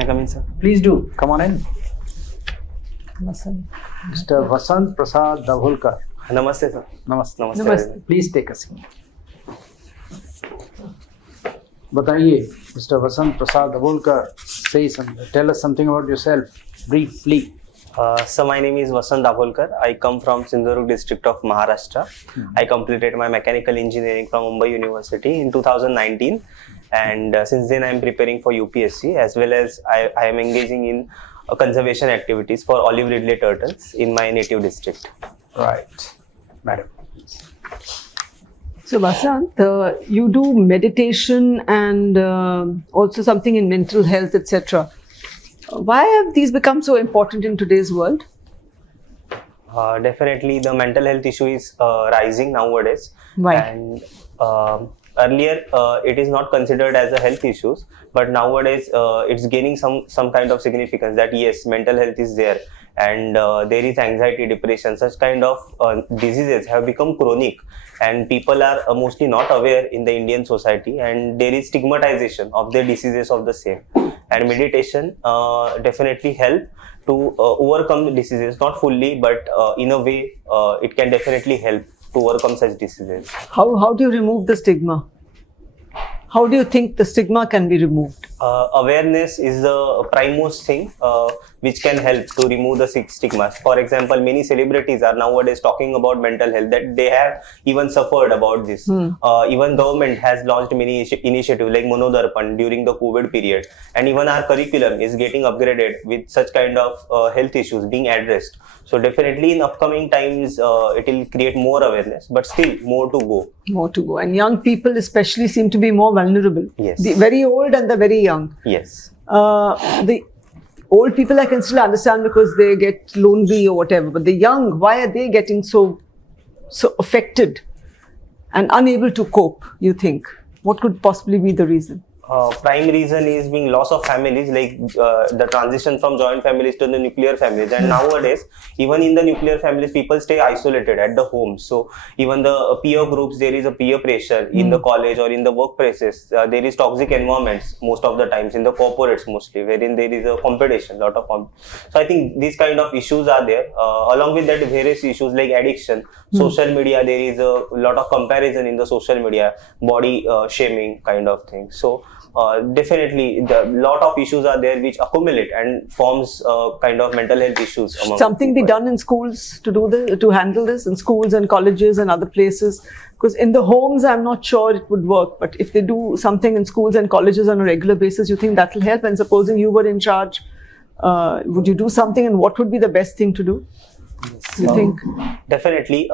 May I come in, sir? Please do. Come on in. Mr. Vasant Dabholkar. Namaste, sir. Namaste. Namaste. Please take a seat. बताइए, Mr. Vasant Dabholkar, tell us something about yourself, briefly. So my name is Vasant Dabholkar. I come from Sindhudurg district of Maharashtra. I completed my mechanical engineering from Mumbai University in 2019, and since then I am preparing for UPSC, as well as I am engaging in conservation activities for olive ridley turtles in my native district. Right, madam. So Vasant, you do meditation and also something in mental health, etc. Why have these become so important in today's world? Definitely the mental health issue is rising nowadays. Why? And earlier it is not considered as a health issues, but nowadays it's gaining some kind of significance that yes, mental health is there, and there is anxiety, depression, such kind of diseases have become chronic, and people are mostly not aware in the Indian society, and there is stigmatization of the diseases of the same. And meditation definitely help to overcome the diseases, not fully, but in a way it can definitely help to overcome such diseases. How do you remove the stigma? How do you think the stigma can be removed? Awareness is the primemost thing which can help to remove the stigmas. For example, many celebrities are nowadays talking about mental health, that they have even suffered about this. Even government has launched many initiatives like Manodarpan during the COVID period, and even our curriculum is getting upgraded with such kind of health issues being addressed. So definitely in upcoming times it will create more awareness, but still more to go. More to go. And young people especially seem to be more vulnerable. Yes. The very old and the very young. Yes. The old people I can still understand because they get lonely or whatever, but the young, why are they getting so affected and unable to cope, you think? What could possibly be the reason? Prime reason is being loss of families, like the transition from joint families to the nuclear families. And nowadays, even in the nuclear families, people stay isolated at the home. So even the peer groups, there is a peer pressure in the college or in the workplaces. There is toxic environments most of the times in the corporates mostly, wherein there is a competition, lot of So I think these kind of issues are there. Along with that, various issues like addiction, social media, there is a lot of comparison in the social media, body shaming kind of thing. So definitely the lot of issues are there which accumulate and forms kind of mental health issues. Something be done in schools to do this, to handle this, in schools and colleges and other places? Because in the homes, I'm not sure it would work. But if they do something in schools and colleges on a regular basis, you think that will help? And supposing you were in charge, would you do something? And what would be the best thing to do? You think? Definitely,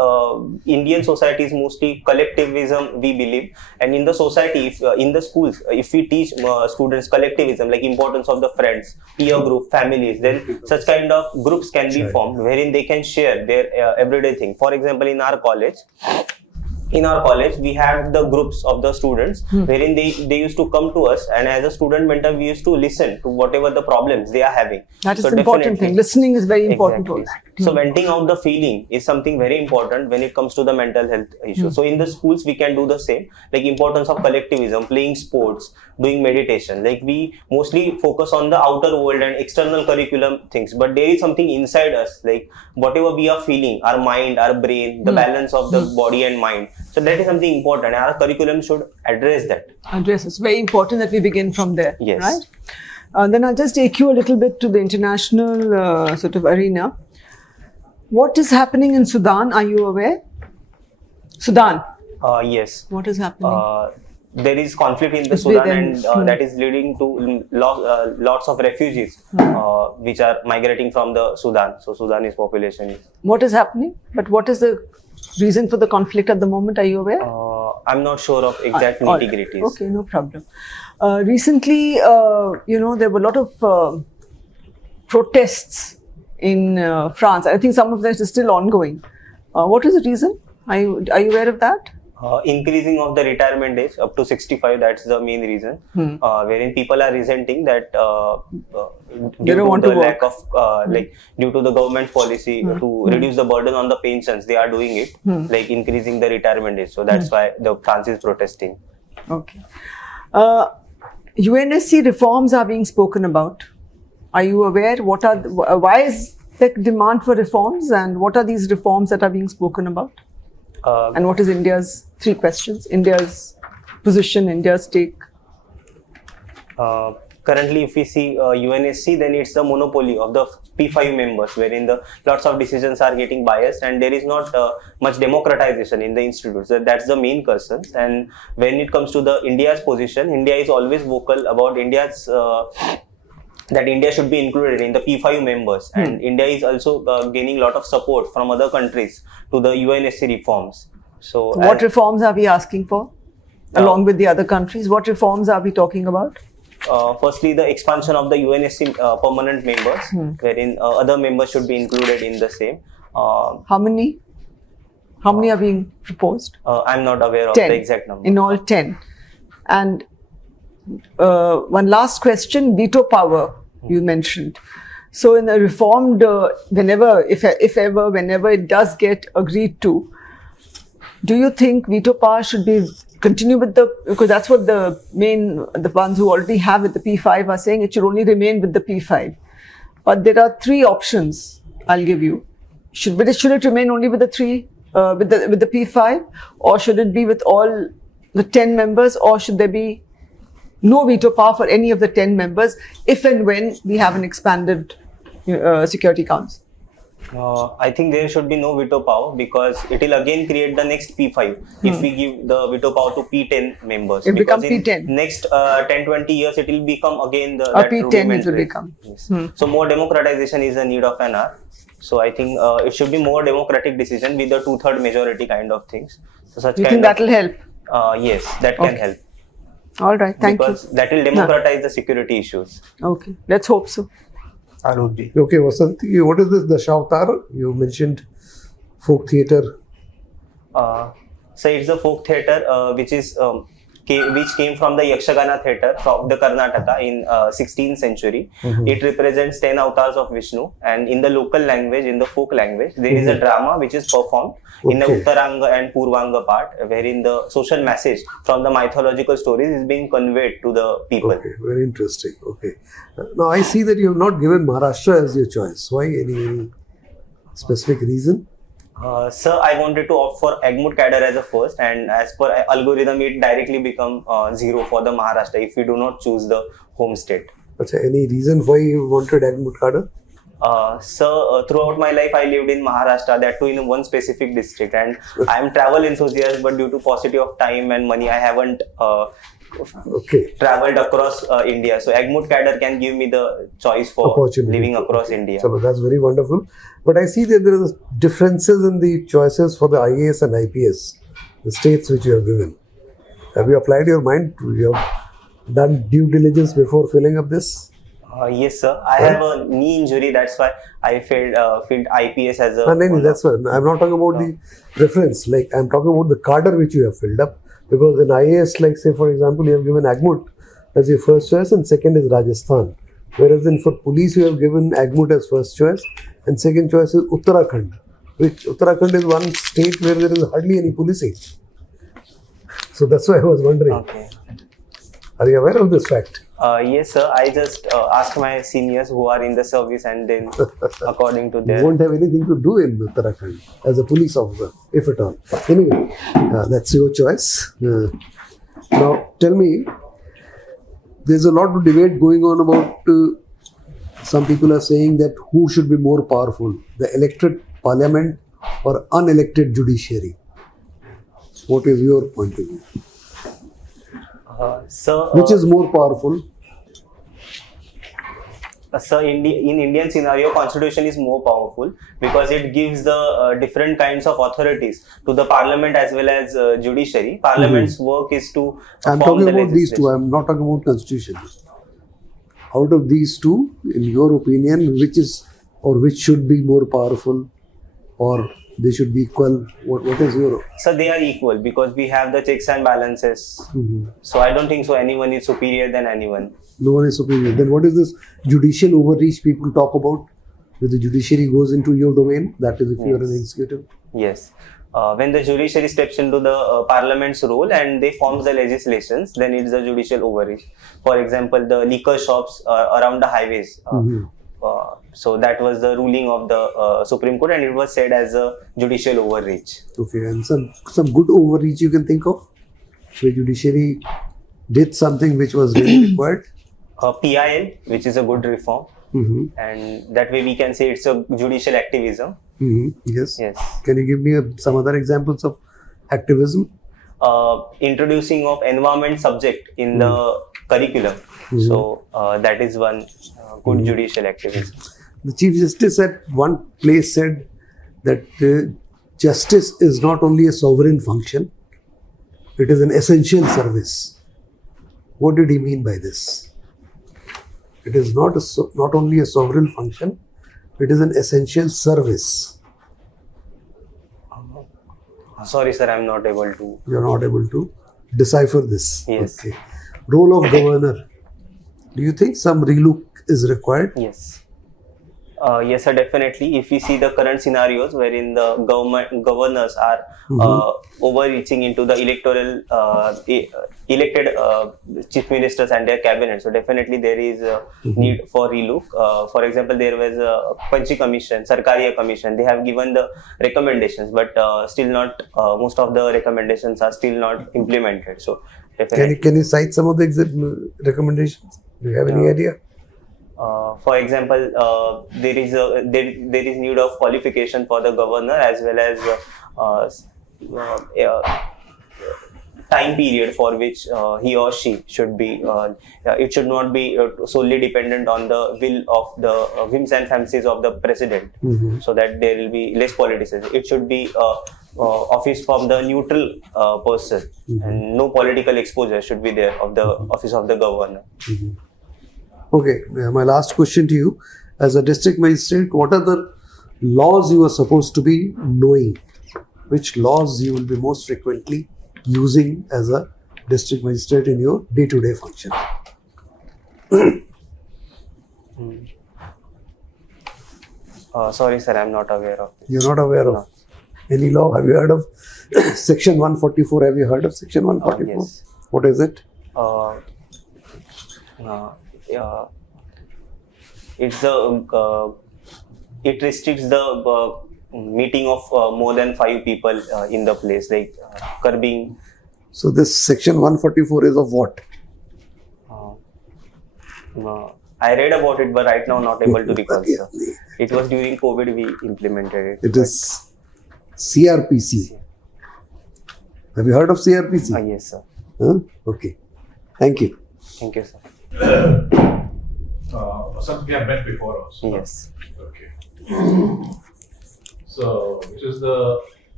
Indian society is mostly collectivism, we believe, and in the society, if, in the schools, if we teach students collectivism, like importance of the friends, peer group, families, then such kind of groups can be formed wherein they can share their everyday thing. For example, in our college, we have the groups of the students wherein they used to come to us, and as a student mentor we used to listen to whatever the problems they are having. That is the important thing. Listening is very important. Exactly. So venting out the feeling is something very important when it comes to the mental health issue. So in the schools we can do the same, like importance of collectivism, playing sports, doing meditation. Like we mostly focus on the outer world and external curriculum things, but there is something inside us, like whatever we are feeling, our mind, our brain, the balance of the body and mind. So that is something important. Our curriculum should address that. It's very important that we begin from there. Yes. Right? Then I'll just take you a little bit to the international sort of arena. What is happening in Sudan? Are you aware? Sudan? Yes. What is happening? There is conflict in the Sudan, and that is leading to lots of refugees which are migrating from the Sudan. So Sudanese population is... What is happening? But what is the reason for the conflict at the moment? Are you aware? I'm not sure of exact nitty-gritties. Okay, no problem. Recently, there were a lot of protests in France. I think some of that is still ongoing. What is the reason? Are you aware of that? Increasing of the retirement age up to 65, that's the main reason, wherein people are resenting that due to the lack of due to the government policy to reduce the burden on the pensions, they are doing it, like increasing the retirement age. So that's why the France is protesting. Okay. UNSC reforms are being spoken about. Are you aware? Why is there demand for reforms, and what are these reforms that are being spoken about? And what is India's, 3 questions, India's position, India's take? Currently, if we see UNSC, then it's the monopoly of the P5 members, wherein the lots of decisions are getting biased, and there is not much democratization in the institutes. That's the main concern. And when it comes to the India's position, India is always vocal about India's that India should be included in the P5 members, and India is also gaining a lot of support from other countries to the UNSC reforms. So, what reforms are we asking for, along with the other countries? What reforms are we talking about? Firstly, the expansion of the UNSC permanent members, wherein other members should be included in the same. How many? How many are being proposed? I'm not aware of 10. the exact number. In all, 10. And one last question, veto power you mentioned. So in a reformed, whenever it does get agreed to, do you think veto power should be continue with because that's what the ones who already have it, the P5 are saying it should only remain with the P5. But there are 3 options I'll give you. Should it remain only with the 3, with the P5, or should it be with all the 10 members, or should there be no veto power for any of the 10 members if and when we have an expanded Security Council? I think there should be no veto power, because it will again create the next P5 if we give the veto power to P10 members. It becomes in P10. Next 10-20 years, it will become again that P10 it will become. Yes. So more democratization is the need of an hour. So I think it should be more democratic decision with the 2/3 majority kind of things. So such you think that will help? Yes, that can help. All right, thank you. Because that will democratize the security issues. Okay, let's hope so. Okay, Vasant, what is this Dashavatar? You mentioned folk theatre. So it's a folk theatre which came from the Yakshagana theatre from the Karnataka in 16th century. It represents 10 avatars of Vishnu, and in the local language, in the folk language, there is a drama which is performed in the Uttaranga and Purvanga part, wherein the social message from the mythological stories is being conveyed to the people. Okay, very interesting. Okay. Now I see that you have not given Maharashtra as your choice. Why? Any specific reason? Sir, I wanted to opt for Agmut cadre as a first, and as per algorithm, it directly become 0 for the Maharashtra if we do not choose the home state. Any reason why you wanted Agmut cadre? Sir, throughout my life, I lived in Maharashtra, that too in one specific district, and I am travel enthusiast, but due to paucity of time and money, I haven't traveled across India. So Agmut cadre can give me the choice for living across India. So that's very wonderful. But I see that there are differences in the choices for the IAS and IPS, the states which you have given. Have you applied your mind? You have done due diligence before filling up this? Yes, sir. I have a knee injury. That's why I filled IPS as a. No, that's fine. I'm not talking about the preference. Like I'm talking about the cadre which you have filled up. Because in IAS, like say for example, you have given Agmut as your first choice, and second is Rajasthan. Whereas then for police, you have given Agmut as first choice, and second choice is Uttarakhand. Which Uttarakhand is one state where there is hardly any policing. So that's why I was wondering. Okay. Are you aware of this fact? Yes, sir. I just asked my seniors who are in the service, and then according to their. You won't have anything to do in Uttarakhand as a police officer, if at all. Anyway, that's your choice. Now, tell me, there's a lot of debate going on about. Some people are saying that who should be more powerful, the elected parliament or unelected judiciary? What is your point of view? Which is more powerful? Sir, in Indian scenario, constitution is more powerful because it gives the different kinds of authorities to the parliament as well as judiciary. Parliament's work is to. I'm talking about these two. I'm not talking about constitution. Out of these two, in your opinion, which is or which should be more powerful, or they should be equal? What is your? So they are equal because we have the checks and balances. So I don't think so anyone is superior than anyone. No one is superior. Then what is this judicial overreach people talk about? Where the judiciary goes into your domain, that is if you are an executive. Yes. When the judiciary steps into the parliament's role and they form the legislations, then it's the judicial overreach. For example, the liquor shops around the highways. So that was the ruling of the Supreme Court, and it was said as a judicial overreach. Okay, and some good overreach you can think of, where judiciary did something which was really required. PIL, which is a good reform, and that way we can say it's a judicial activism. Yes. Yes. Can you give me some other examples of activism? Introducing of environment subject in the curriculum. So that is one good judicial activism. The Chief Justice at one place said that justice is not only a sovereign function, it is an essential service. What did he mean by this? It is not only a sovereign function, it is an essential service. Sorry, sir, I'm not able to. You are not able to decipher this. Yes. Okay. Role of governor. Do you think some relook is required? Yes. Yes, sir, definitely. If we see the current scenarios wherein the governors are overreaching into the elected chief ministers and their cabinet, so definitely there is a need for relook. For example, there was a Panchi Commission, Sarkariya Commission. They have given the recommendations, but still not. Most of the recommendations are still not implemented. So definitely. Can you cite some of the recommendations? Do you have any idea? For example, there is need of qualification for the governor as well as time period for which he or she should be. It should not be solely dependent on the will of the whims and fancies of the president, so that there will be less politicism. It should be office from the neutral person, and no political exposure should be there of the office of the governor. Okay, my last question to you. As a district magistrate, what are the laws you are supposed to be knowing? Which laws you will be most frequently using as a district magistrate in your day-to-day function? Sorry, sir, I'm not aware of this. You're not aware of any law? Have you heard of Section 144? Have you heard of Section 144? Yes. What is it? It's it restricts the meeting of more than 5 people in the place, like curbing. So this Section 144 is of what? I read about it, but right now not able to recall. Yeah. It was during COVID we implemented it. It is CRPC. Have you heard of CRPC? Yes, sir. Huh? Okay. Thank you. Thank you, sir. Vasant, we have met before also. Yes. Okay. So, which is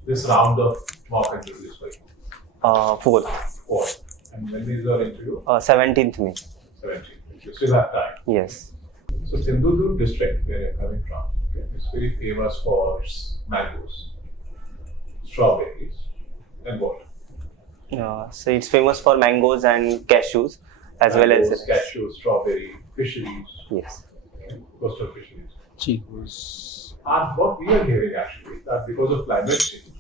this round of mock interviews for you? 4th. 4th. And when is your interview? 17th May. 17th. You still have time. Yes. So, Sindhudurg district, where you're coming from, okay, is very famous for mangoes, strawberries, and what? So it's famous for mangoes and cashews, as well as cashews, strawberry, fisheries, yes. okay, coastal fisheries. Cheapers. And what we are hearing actually that because of climate change,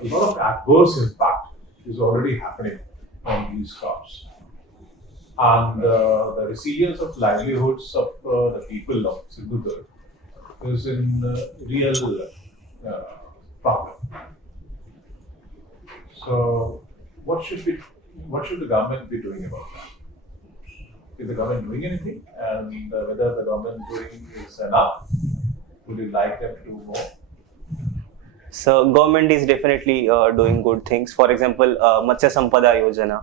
a lot of adverse impact is already happening on these crops. And the resilience of livelihoods of the people of Sindhudurg is in real problem. So, what should the government be doing about that? Is the government doing anything? And whether the government doing is enough? Would you like them to do more? So government is definitely doing good things. For example, Matsya Sampada Yojana,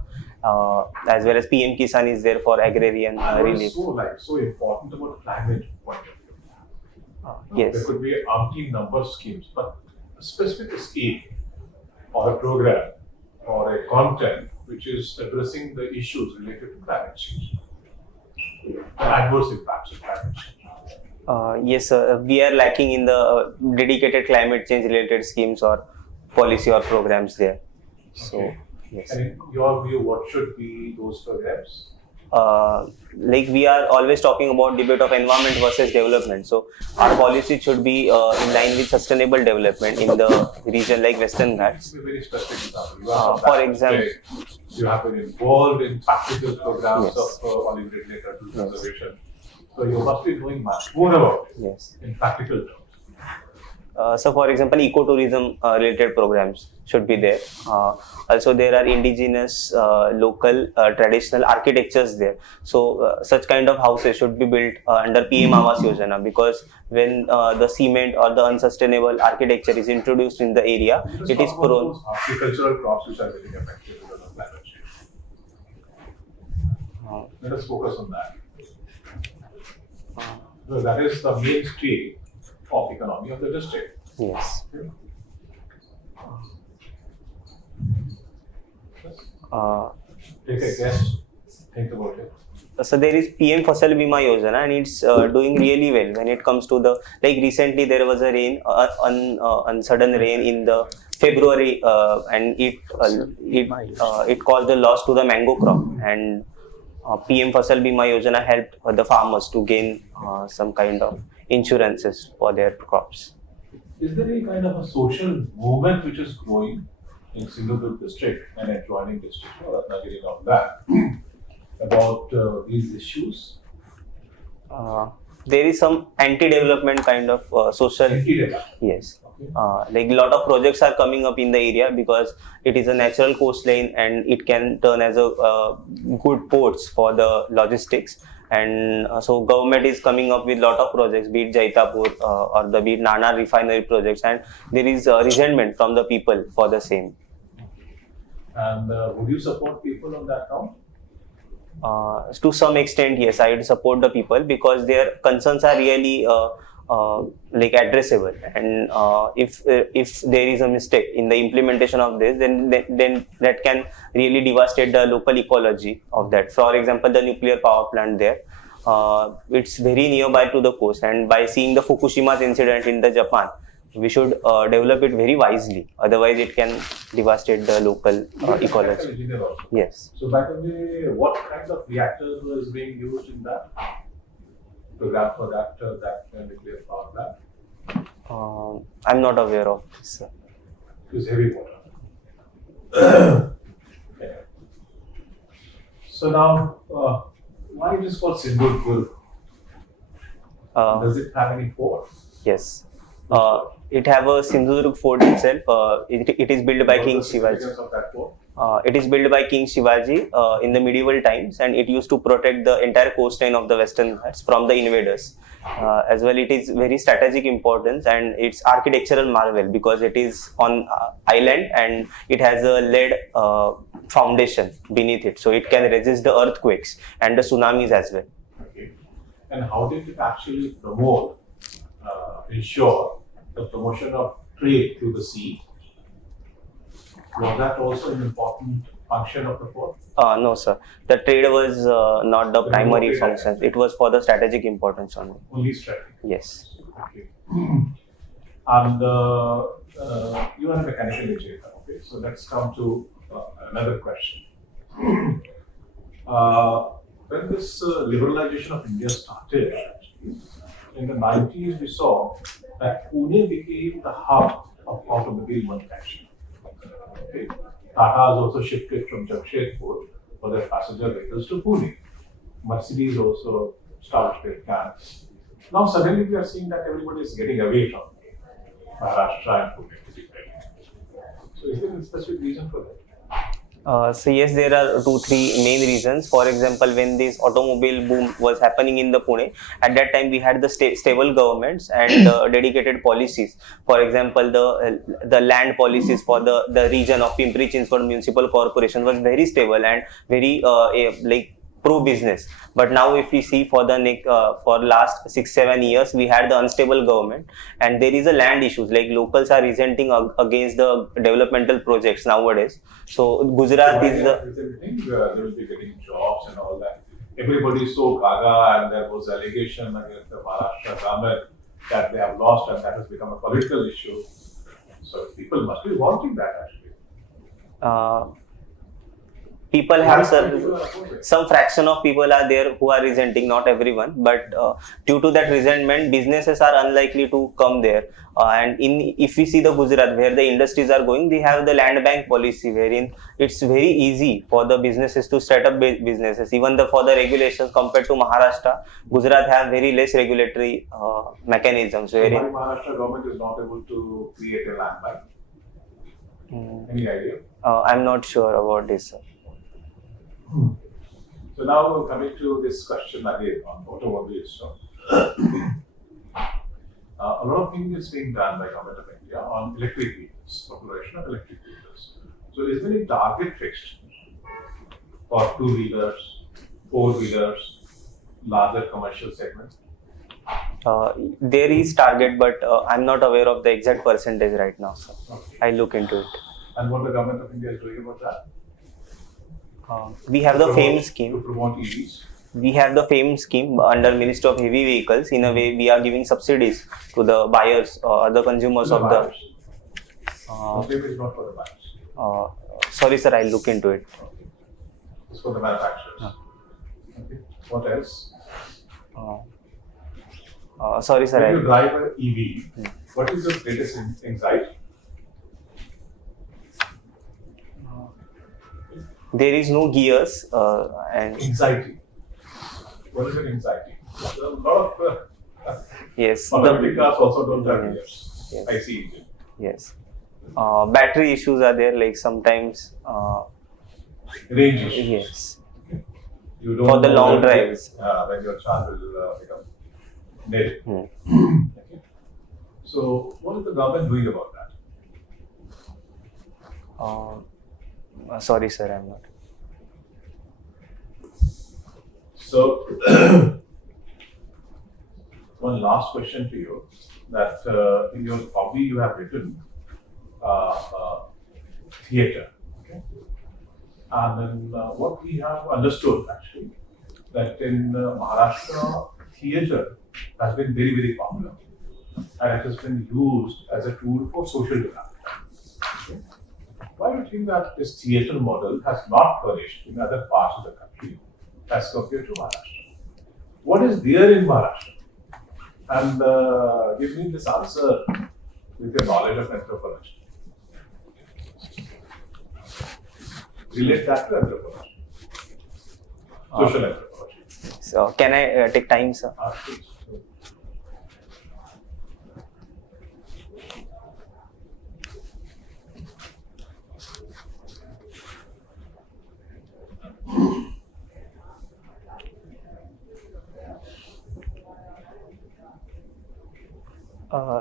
as well as PM Kisan is there for agrarian relief. What is so important about climate point of view? Yes. There could be an umpteen number of schemes, but a specific scheme or a program or a content which is addressing the issues related to climate change, the adverse impacts of climate change. Yes, sir. We are lacking in the dedicated climate change related schemes or policy or programs there. So, Okay. yes. And in your view, what should be those programs? like we are always talking about debate of environment versus development. So our policy should be in line with sustainable development in the region like Western Ghats. Give me a very specific example. You are from For that example, state. You have been involved in practical programs Yes. of olive regulator to conservation. So you must be knowing much more about it yes. in practical terms. So, for example, ecotourism related programs should be there. Also, there are indigenous, local, traditional architectures there. So, such kind of houses should be built under PM Awas Yojana, because when the cement or the unsustainable architecture is introduced in the area, Let us it talk is about prone. those horticultural crops which are getting affected because of climate change. Let us focus on that. So that is the mainstay of economy of the district. Yes. Take a guess. Think about it. So there is PM Fasal Bima Yojana, and it's doing really well when it comes to the, like recently there was a rain, sudden rain in the February, and it caused a loss to the mango crop, and PM Fasal Bima Yojana helped the farmers to gain some kind of insurances for their crops. Is there any kind of a social movement which is growing in Singapore district and adjoining district, or Ratnagiri, on that, about these issues? There is some anti-development kind of social. Anti-development. Yes. Okay. Like a lot of projects are coming up in the area because it is a natural coastline and it can turn as a good ports for the logistics. And so government is coming up with lot of projects, be it Jaitapur or the be it Nana refinery projects, and there is resentment from the people for the same. And would you support people on that count? To some extent, yes, I would support the people because their concerns are really like addressable, and if there is a mistake in the implementation of this, then that can really devastate the local ecology of that. For example, the nuclear power plant there, it's very nearby to the coast, and by seeing the Fukushima's incident in the Japan, we should develop it very wisely. Otherwise, it can devastate the local ecology. Engineer also. Yes. So back in the what kind of reactors was being used in that program for that nuclear power plant? I'm not aware of this, sir. It was heavy water. Okay. So now, why it is called Sindhurpur? Does it have any fort? Yes. It have a Sindhudurg fort itself. It is built by What King was the Shivaji. significance of that fort? It is built by King Shivaji in the medieval times, and it used to protect the entire coastline of the Western Ghats from the invaders. As well, it is very strategic importance, and it's architectural marvel because it is on island and it has a lead foundation beneath it, so it can resist the earthquakes and the tsunamis as well. Okay. And how did it actually promote, ensure the promotion of trade through the sea? Was that also an important function of the fort? No, sir. The trade was not the There was no primary trade function. actually. It was for the strategic importance only. Only strategy. Yes. Okay. And you are a mechanical engineer. Okay. So let's come to another question. When this liberalization of India started, in the 90s, we saw that Pune became the hub of automobile manufacturing. Okay. Tata has also shifted from Jamshedpur for their passenger vehicles to Pune. Mercedes also started their plans. Now suddenly we are seeing that everybody is getting away from Maharashtra and Pune. So is there a specific reason for that? So yes, there are 2-3 main reasons. For example, when this automobile boom was happening in the Pune, at that time we had the stable governments and dedicated policies. For example, the land policies for the region of Pimpri-Chinchwad Municipal Corporation was very stable and very like pro-business. But now if we see for last 6-7 years, we had the unstable government, and there is a land issues, like locals are resenting against the developmental projects nowadays. So Gujarat is the... They will be getting jobs and all that. Everybody is so gaga, and there was allegation against the Maharashtra government that they have lost, and that has become a political issue. So people must be wanting that actually. people have People are opposing. some fraction of people are there who are resenting, not everyone, but due to that resentment, businesses are unlikely to come there. And if we see the Gujarat where the industries are going, they have the land bank policy wherein it's very easy for the businesses to set up businesses. Even for the regulations compared to Maharashtra, Gujarat have very less regulatory mechanisms. So why Wherein Maharashtra government is not able to create a land bank? Any idea? I'm not sure about this, sir. So now we're coming to this question again on automobiles. So, a lot of things is being done by Government of India on electric vehicles, population of electric vehicles. So is there any target fixed for two-wheelers, four-wheelers, larger commercial segment? There is target, but I'm not aware of the exact percentage right now, sir. Okay. I'll look into it. And what the Government of India is doing about that? We have the FAME To scheme. promote EVs. We have the FAME scheme under Ministry of Heavy Vehicles. In a way, we are giving subsidies to the buyers or the consumers The of the. buyers. FAME is not for the buyers. Sorry, sir, I'll look into it. Okay. It's for the manufacturers. Okay. What else? Sorry, sir. When you I'll, drive an EV, what is your greatest anxiety? there is no gears and Anxiety. What is your anxiety? There are a lot of yes, automatic cars also don't have Yes. gears. I see. yes. Battery issues are there. Like sometimes, Range issues. yes. You don't For the know long when- drives. when your charge will become dead. Hmm. Okay. So, what is the government doing about that? Sorry, sir, I'm not. So, one last question to you: that in your hobby you have written theatre, okay? And then what we have understood actually that in Maharashtra theatre has been very, very popular, and it has been used as a tool for social development. Okay? Why do you think that this theatre model has not flourished in other parts of the country as compared to Maharashtra? What is there in Maharashtra? And give me this answer with your knowledge of anthropology. Relate that to anthropology, social anthropology. So, can I take time, sir? Please.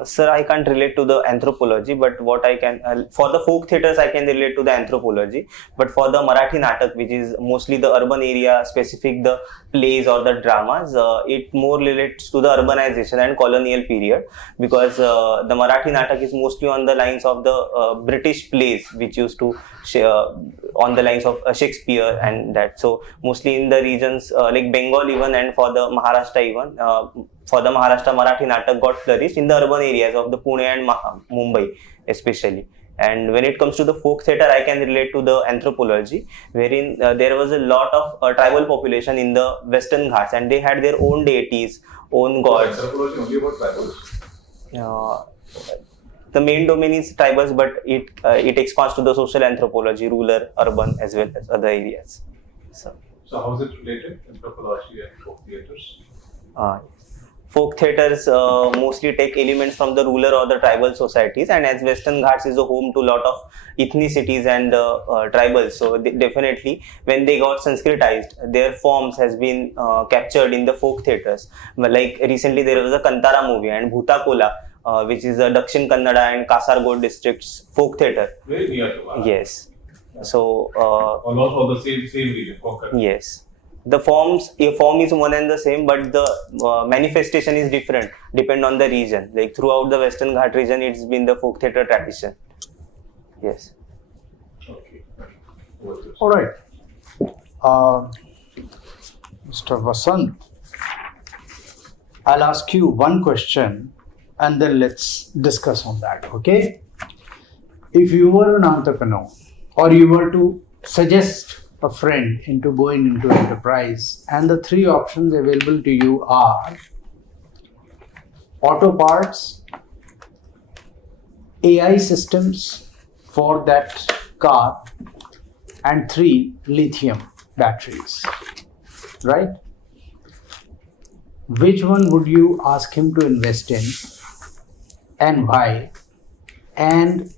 Sir, I can't relate to the anthropology, but what I can, for the folk theatres, I can relate to the anthropology. But for the Marathi Natak, which is mostly the urban area specific, the plays or the dramas, it more relates to the urbanization and colonial period, because the Marathi Natak is mostly on the lines of the British plays, which used to on the lines of Shakespeare and that. So mostly in the regions like Bengal even, and for the Maharashtra even, for the Maharashtra, Marathi Natak got flourished in the urban areas of the Pune and Mumbai especially. And when it comes to the folk theatre, I can relate to the anthropology, wherein there was a lot of tribal population in the Western Ghats, and they had their own deities, own gods. Anthropology only about tribals. The main domain is tribals, but it expands to the social anthropology, rural, urban, as well as other areas. So how is it related, anthropology and folk theatres? Folk theatres mostly take elements from the rural or the tribal societies, and as Western Ghats is a home to a lot of ethnicities and tribals, so definitely when they got Sanskritized, their forms has been captured in the folk theatres. Like recently there was a Kantara movie and Bhuta Kola, which is the Dakshin Kannada and Kasaragod districts folk theatre. Very near to Maharashtra. Yes. So Almost all the same region, Konkan. yes. The forms, a form is one and the same, but the manifestation is different, depend on the region. Like throughout the Western Ghat region, it's been the folk theatre tradition. Yes. Okay. What else? All right. Mr. Vasant, I'll ask you one question and then let's discuss on that, okay? If you were an entrepreneur or you were to suggest a friend into going into enterprise, and the three options available to you are auto parts, AI systems for that car, and three, lithium batteries, right? Which one would you ask him to invest in and why? And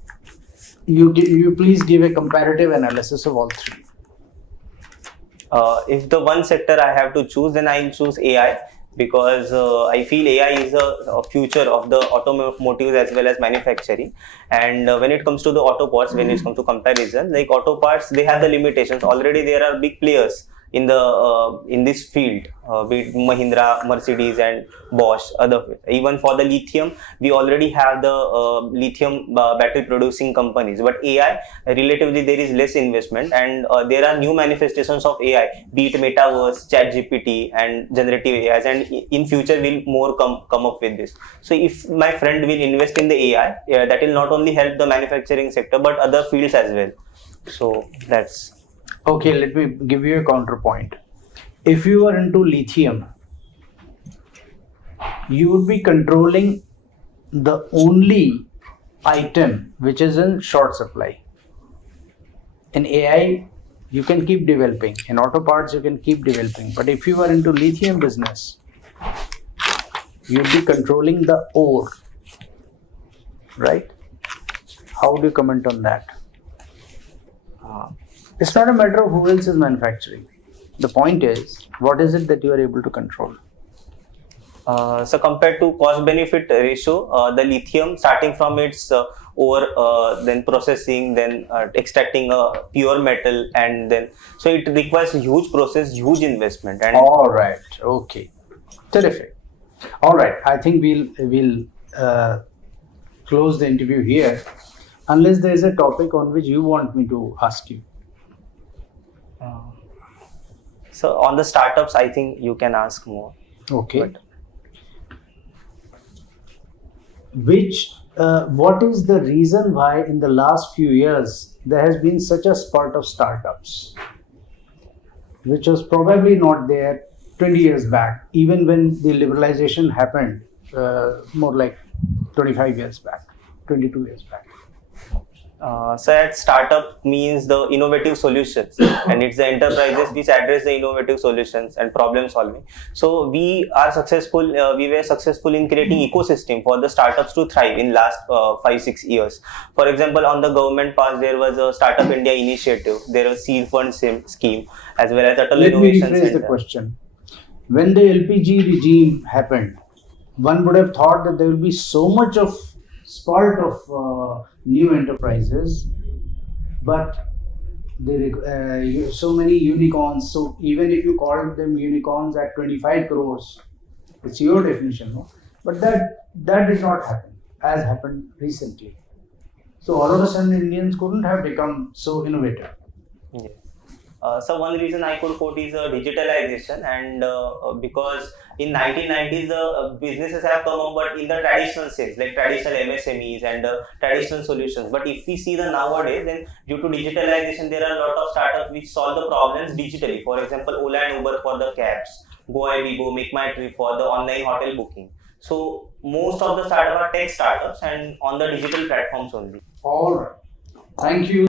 you please give a comparative analysis of all three. If the one sector I have to choose, then I'll choose AI, because I feel AI is a future of the automotive as well as manufacturing. And when it comes to the auto parts, when it comes to comparison, like auto parts, they have the limitations. Already there are big players in this field, be it Mahindra, Mercedes, and Bosch. Even for the lithium, we already have the lithium battery producing companies. But AI, relatively, there is less investment, and there are new manifestations of AI, be it metaverse, chat GPT, and generative AIs, and in future will more come up with this. So if my friend will invest in the AI, that will not only help the manufacturing sector but other fields as well. So that's. Okay, let me give you a counterpoint. If you are into lithium, you would be controlling the only item which is in short supply. In AI, you can keep developing. In auto parts, you can keep developing. But if you are into lithium business, you'll be controlling the ore, right? How do you comment on that? It's not a matter of who else is manufacturing. The point is, what is it that you are able to control? So compared to cost benefit ratio, the lithium, starting from its ore, then processing, then extracting a pure metal, and then so it requires huge process, huge investment. And All right. Okay. Terrific. All right. I think we'll close the interview here, unless there is a topic on which you want me to ask you. so on the startups, I think you can ask more. Okay. What is the reason why in the last few years there has been such a spurt of startups, which was probably not there 20 years back, even when the liberalization happened, more like 25 years back, 22 years back. So at startup means the innovative solutions, and it's the enterprises which address the innovative solutions and problem solving. So we were successful in creating ecosystem for the startups to thrive in last 5-6 years. For example, on the government path, there was a Startup India initiative, there was seed fund scheme, as well as Atal Let me Innovation rephrase Center. the question. When the LPG regime happened, one would have thought that there will be so much of spurt of new enterprises, but so many unicorns. So even if you call them unicorns at 25 crores, it's your definition, no? But that did not happen, as happened recently. So all of a sudden, Indians couldn't have become so innovative. Yeah. So one reason I could quote is digitalization, and because in 1990s the businesses have come up, but in the traditional sales, like traditional MSMEs and traditional solutions. But if we see the nowadays, then due to digitalization, there are a lot of startups which solve the problems digitally. For example, Ola and Uber for the cabs, Go, Make My Trip for the online hotel booking. So most of the startups are tech startups and on the digital platforms only. All right. Thank you.